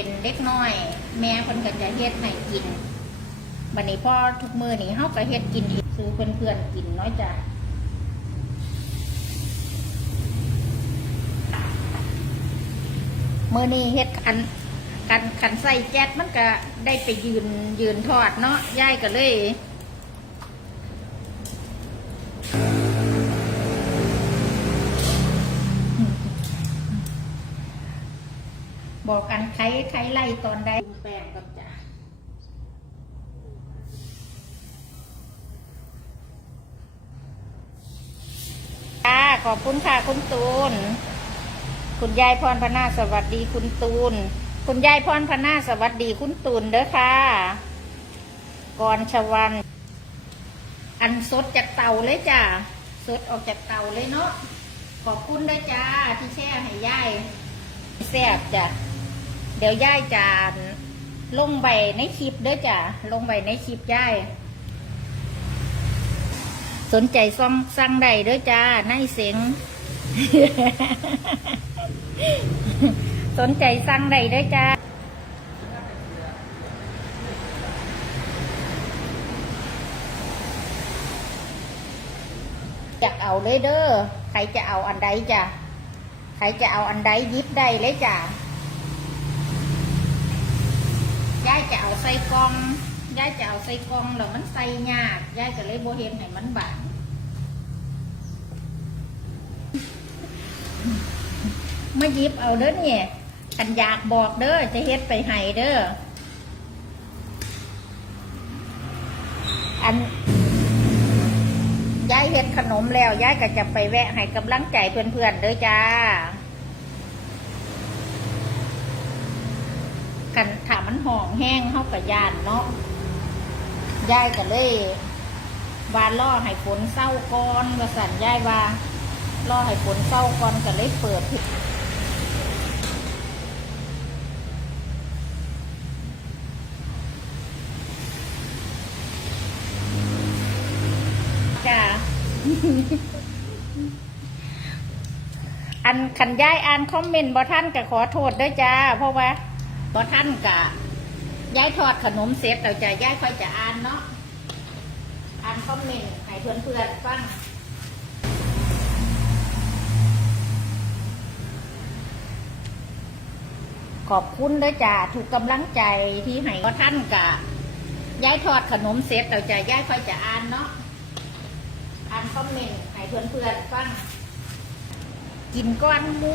เป็นเด็กน้อย แม่คนก็จะเฮ็ดให้กินบันนี้พ่อทุกมื้อนี้เฮาก็เฮ็ดกินอีกซื้อเพื่อนๆกินน้อยจ้ะมื้อนี้เฮ็ดอันกันคันใส่แจ๊ดมันก็ได้ไปยืนยืนทอดเนาะยายก็เลย บอกกันใครใครไล่ตอนใดแป้งกับจ้ะค่ะ ขอบคุณค่ะคุณตูน คุณยายพรพนาสวัสดีคุณตูน คุณยายพรพนาสวัสดีคุณตูนเด้อค่ะกรชวัน อันสดจากเตาเลยจ้ะสดออกจากเตาเลยเนาะขอบคุณด้วยจ้าที่แช่ให้ยายแซ่บจ้ะ เดี๋ยวย่ายจะลงไปในคลิปเด้อจ้ะลงไปในคลิปย่ายสนใจซ่องสั่งได้เด้อจ้าในเสียงสนใจสั่งได้เด้อจ้าอยากเอาเลยเด้อใครจะเอาอันใดจ้ะใครจะเอาอันใดยิบได้เลยจ้ะ ยาย จะเอาใส่กล่องยายจะเอาใส่กล่องแล้วมันใส่ยากยายก็เลยโบเห็นให้มันบางมาหยิบเอาเด้อเนี่ยกันอยากบอกเด้อจะเฮ็ดไปให้เด้ออันยายเฮ็ดขนมแล้วยายก็จะไปแวะให้กำลังใจเพื่อนๆเด้อจ้า กันถามมันห่องแห้งเข้ากับยานเนาะยายก็เลยว่าล่อให้ฝนเศร้าก่อนว่าสั่นยายว่าล่อให้ฝนเศร้าก่อนก็เลยเปิดจ้าอันขันย้ายอ่านคอมเมนต์บอท่านก็ขอโทษด้วยจ้า เพราะว่า บอท่านกะย้ายทอดขนมเสร็จเราจะย้ายค่อยจะอ่านเนาะอ่านคอมเมนต์ให้เพื่อนๆฟังขอบคุณด้วยจ้าถูกกำลังใจที่ให้บอท่านกะย้ายทอดขนมเสร็จเราจะย้ายค่อยจะอ่านเนาะอ่านคอมเมนต์ให้เพื่อนๆฟังกินก้อนมู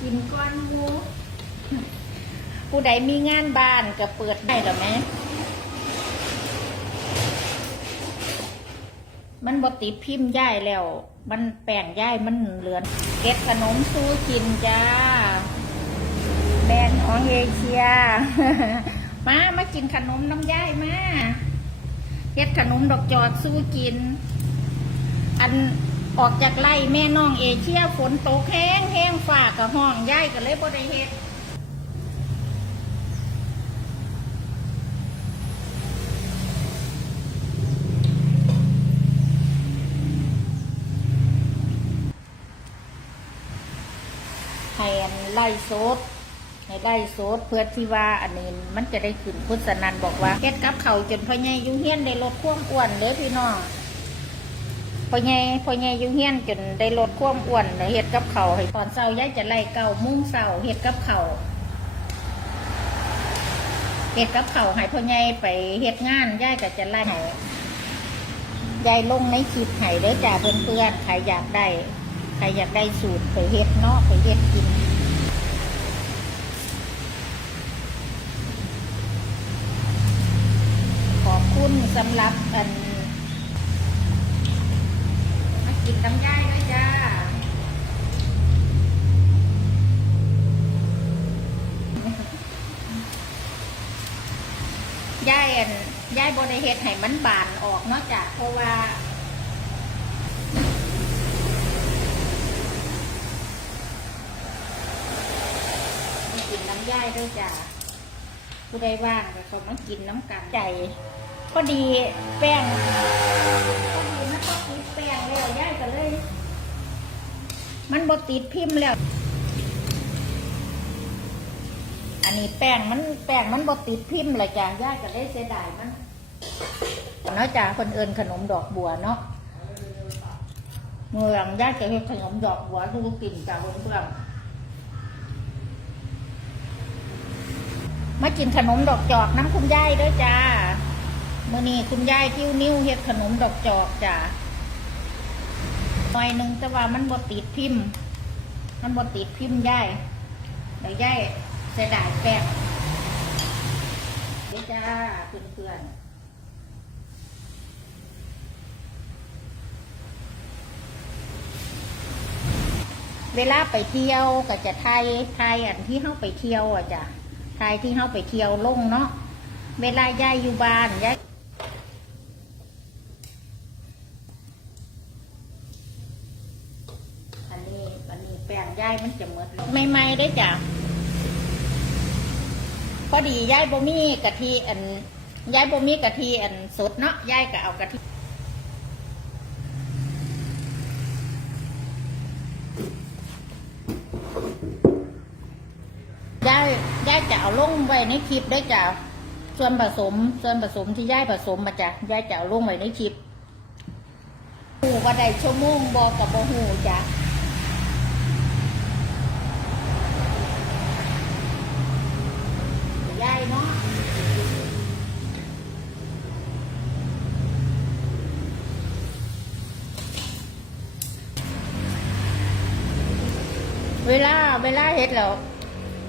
กินก้อนหมูผู้ใดมีงานบ้านก็เปิดได้หรอไหมมันบติพิมพ์ย่ายแล้ว มันแป้งย่ายมันเหลือน เก็บขนมสู้กินจ้าแบรนของเอเชีย มามากินขนมน้ำย่ายมาเฮ็ดขนมดอกจอดสู้กิน อัน ออกจากไร่แม่น้องเอเชียฝนตกแห้งแห้งฝากกับห้องย่ายก็เลยบ่ได้เฮ็ดให้อันไล่โซดให้ไล่โซดเพื่อที่ว่าอันนี้มันจะได้ขึ้นพุทธนันบอกว่าเฮ็ดกับเขาจนพ่อใหญ่ยุ่งเฮียนได้ลดความอ้วนเลยพี่น้อง พอไงพอไงยุ่งเฮียนจนได้ลดความอ้วนแล้วเฮ็ดกับเขาให้ตอนเช้ายายจะไล่เก่ามุ่งเช้าเฮ็ดกับเขาเฮ็ดกับเขาวให้พ่อไงไปเฮ็ดงานยายก็จะไล่ให้ยายลงในคลิปให้เด้อจ้าเพื่อนๆใครอยากได้ใครอยากได้สูตรไปเฮ็ดเนาะไปเฮ็ดกินขอบคุณสำหรับอัน มากินน้ำย่ายด้วยจ้า ย่ายอันย่ายบริ เฮ็ดให้มันบานออกเนอกจากเพราะว่ามากินน้ำย่ายด้วยจ้าผู้ใดว่างก็เขามากินน้ำกันใจพอดีแป้งพอดีมันก็ติดแป้งแล้วย่ายก็เลย มันบดติดพิมพ์แล้ว อันนี้แป้งมันแป้งมันบ่ติดพิมพ์เลยจ้ะย่าก็ได้เสียดายมัน เนาะจ้ะคนเอินขนมดอกบัวเนาะเมืองย่าจะเฮ็ดขนมดอกบัวดูกกลิ่นจ้ะเพื่อนๆมากินขนมดอกจอกน้ำคุณยายด้วยจ้าเมื่อนี้คุณยายทิ้วนิ้วเฮ็ดขนมดอกจอกจ้ะหน่อยหนึ่งแต่ว่ามันบ่ติดพิมพ์ มันบ่ติดพิมพ์ย่ายเดี๋ยวย่ายเสียดายแป้งเดี๋ยวจ้าเพื่อนๆ เวลาไปเที่ยวก็จะไทยไทยอันที่เข้าไปเที่ยวอะจ้ะไทยที่เข้าไปเที่ยวลงเนาะเวลายายอยู่บ้านยายอันนี้อันนี้แป้งยายมันจะหมดใหม่ๆได้จ้ะพอดียายบ่มีกะทิอันยายบ่มีกะทิอันสดเนาะยายก็เอากะทิยายยายจะเอาลงไว้ในคลิปได้จ้ะส่วนผสม ส่วนผสมที่ยายผสมมาจ้ะยายจะลงไว้ในคลิปหูว่าได้ชั่วโมงบอกับบ่หูจ้ะยายเนาะเวลาเวลาเฮ็ดแล้ว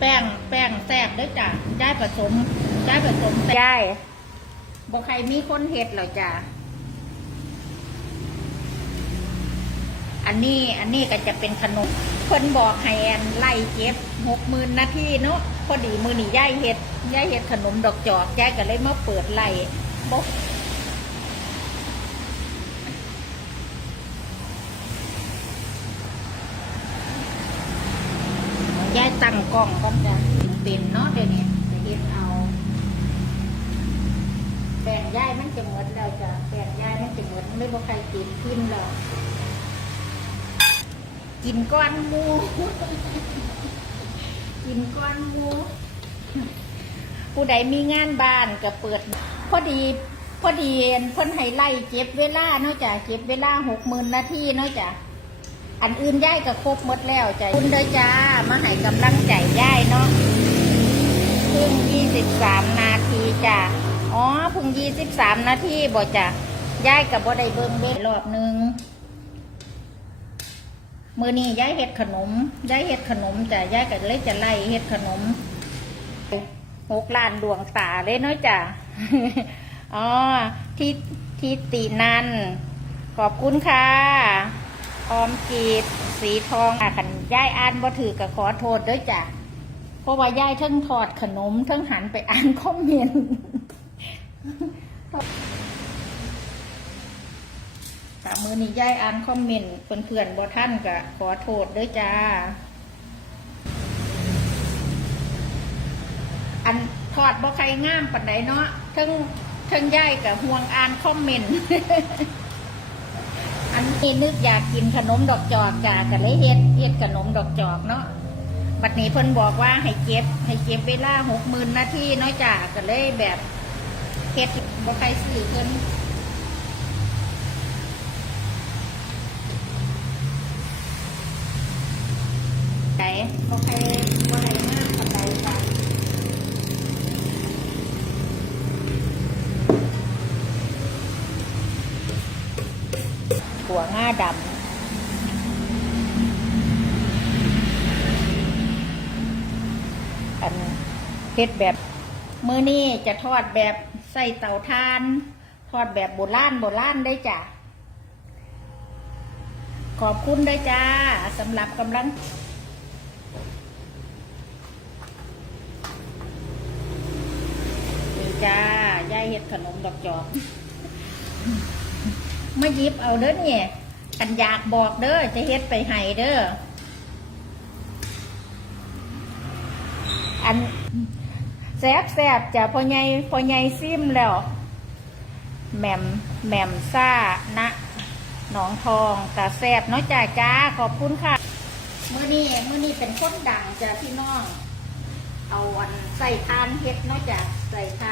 แป้งแป้งแซ่บเด้วยจ้ะได้ผสมได้ผสมได้บ่ใครมีคนเฮ็ดหรอกจ้ะอันนี้อันนี้ก็จะเป็นขนมเพิ่นบอกให้อันไล่เก็บหกหมื่นนาทีเนาะพอดีมือนี่ย่ายเฮ็ดย่ายเฮ็ดขนมดอกจอกย่ายก็เลยมาเปิดไล่บอก ย่ายตั้งกล้องก็จะเป็นเนาะเดี๋ยวนี้จะเฮ็ดเอาแบ่งย่ายมันจะหมดแล้วจ้ะแบ่งย่ายมันจะหมดไม่บอกใครกินกินแล้วกินก้อนหมู กินก้อนหมู ผู้ใดมีงานบ้านก็เปิด พอดีพอดีเพิ่นให้ไล่เก็บเวลาเนาะจ้ะเก็บเวลาหกหมื่นนาทีเนาะจ้ะ อันอื่นย่ายก็ครบหมดแล้วจ้ะคุณเด้อจ้า มาให้กำลังใจย่ายเนาะเพิ่งยี่สิบสามนาทีจ้ะ อ๋อเพิ่งยี่สิบสามนาทีบ่จ้ะย่ายกับบ่ได้เบิ่งเวทรอบหนึงมือนี้ย้ายเห็ดขนมย้ายเห็ดขนมจ้ะย้ายก็เลยจะไล่เห็ดขนมหกล้านดวงตาเลยเนาะจ้ะ อ๋อที่ที่ตีนันขอบคุณค่ะ ออมกีดสีทองอะขันยายอ่านบ่ถือก็ขอโทษด้วยจ้ะเพราะว่ายายเทั้งถอดขนมเทั้งหันไปอ่านคอมเมนต์ค่ะมือนี้ย่ายอ่านคอมเมนต์เพื่อนๆบ่ท่านก็ขอโทษด้วยจ้า อันทอดบ่ใครงามปันใดเนาะเทั้งเทั้งย่ายกับห่วงอ่านคอมเมนต์ อันนี้นึกอยากกินขนมดอกจอกจ้าก็เลยเฮ็ดเฮ็ดขนมดอกจอกเนาะบัดนี้เพิ่นบอกว่าให้เก็บ ให้เก็บเวลาหกหมื่นนาทีเนาะจ้าก็เลยแบบเฮ็ดบ่ใครซื้อเพิ่นใจโอเคว่าอะไรมากใดจ้ะ ถั่วง่าดำอันเฮ็ดแบบมือนี้จะทอดแบบใส่เตาถ่าน ทอดแบบโบราณโบราณได้จ้ะ ขอบคุณได้จ้าสำหรับกำลัง นี่จ้ายายเฮ็ดขนมดอกจอก มาหยิบเอาเด้อเนี่ยอันอยากบอกเด้อจะเฮ็ดไปให้เด้ออันแซบแซบจะพอใหญ่พอใหญ่ซิมแล้วแหม่มแหม่มซ่านะหนองทองตาแซบเนาะจ้าจ้าขอบคุณค่ะเมื้อนี้เมื้อนี้เป็นคนดังจ้ะพี่น้อง เอาอันใส่ทานเฮ็ดเนอกจาใส่ทาน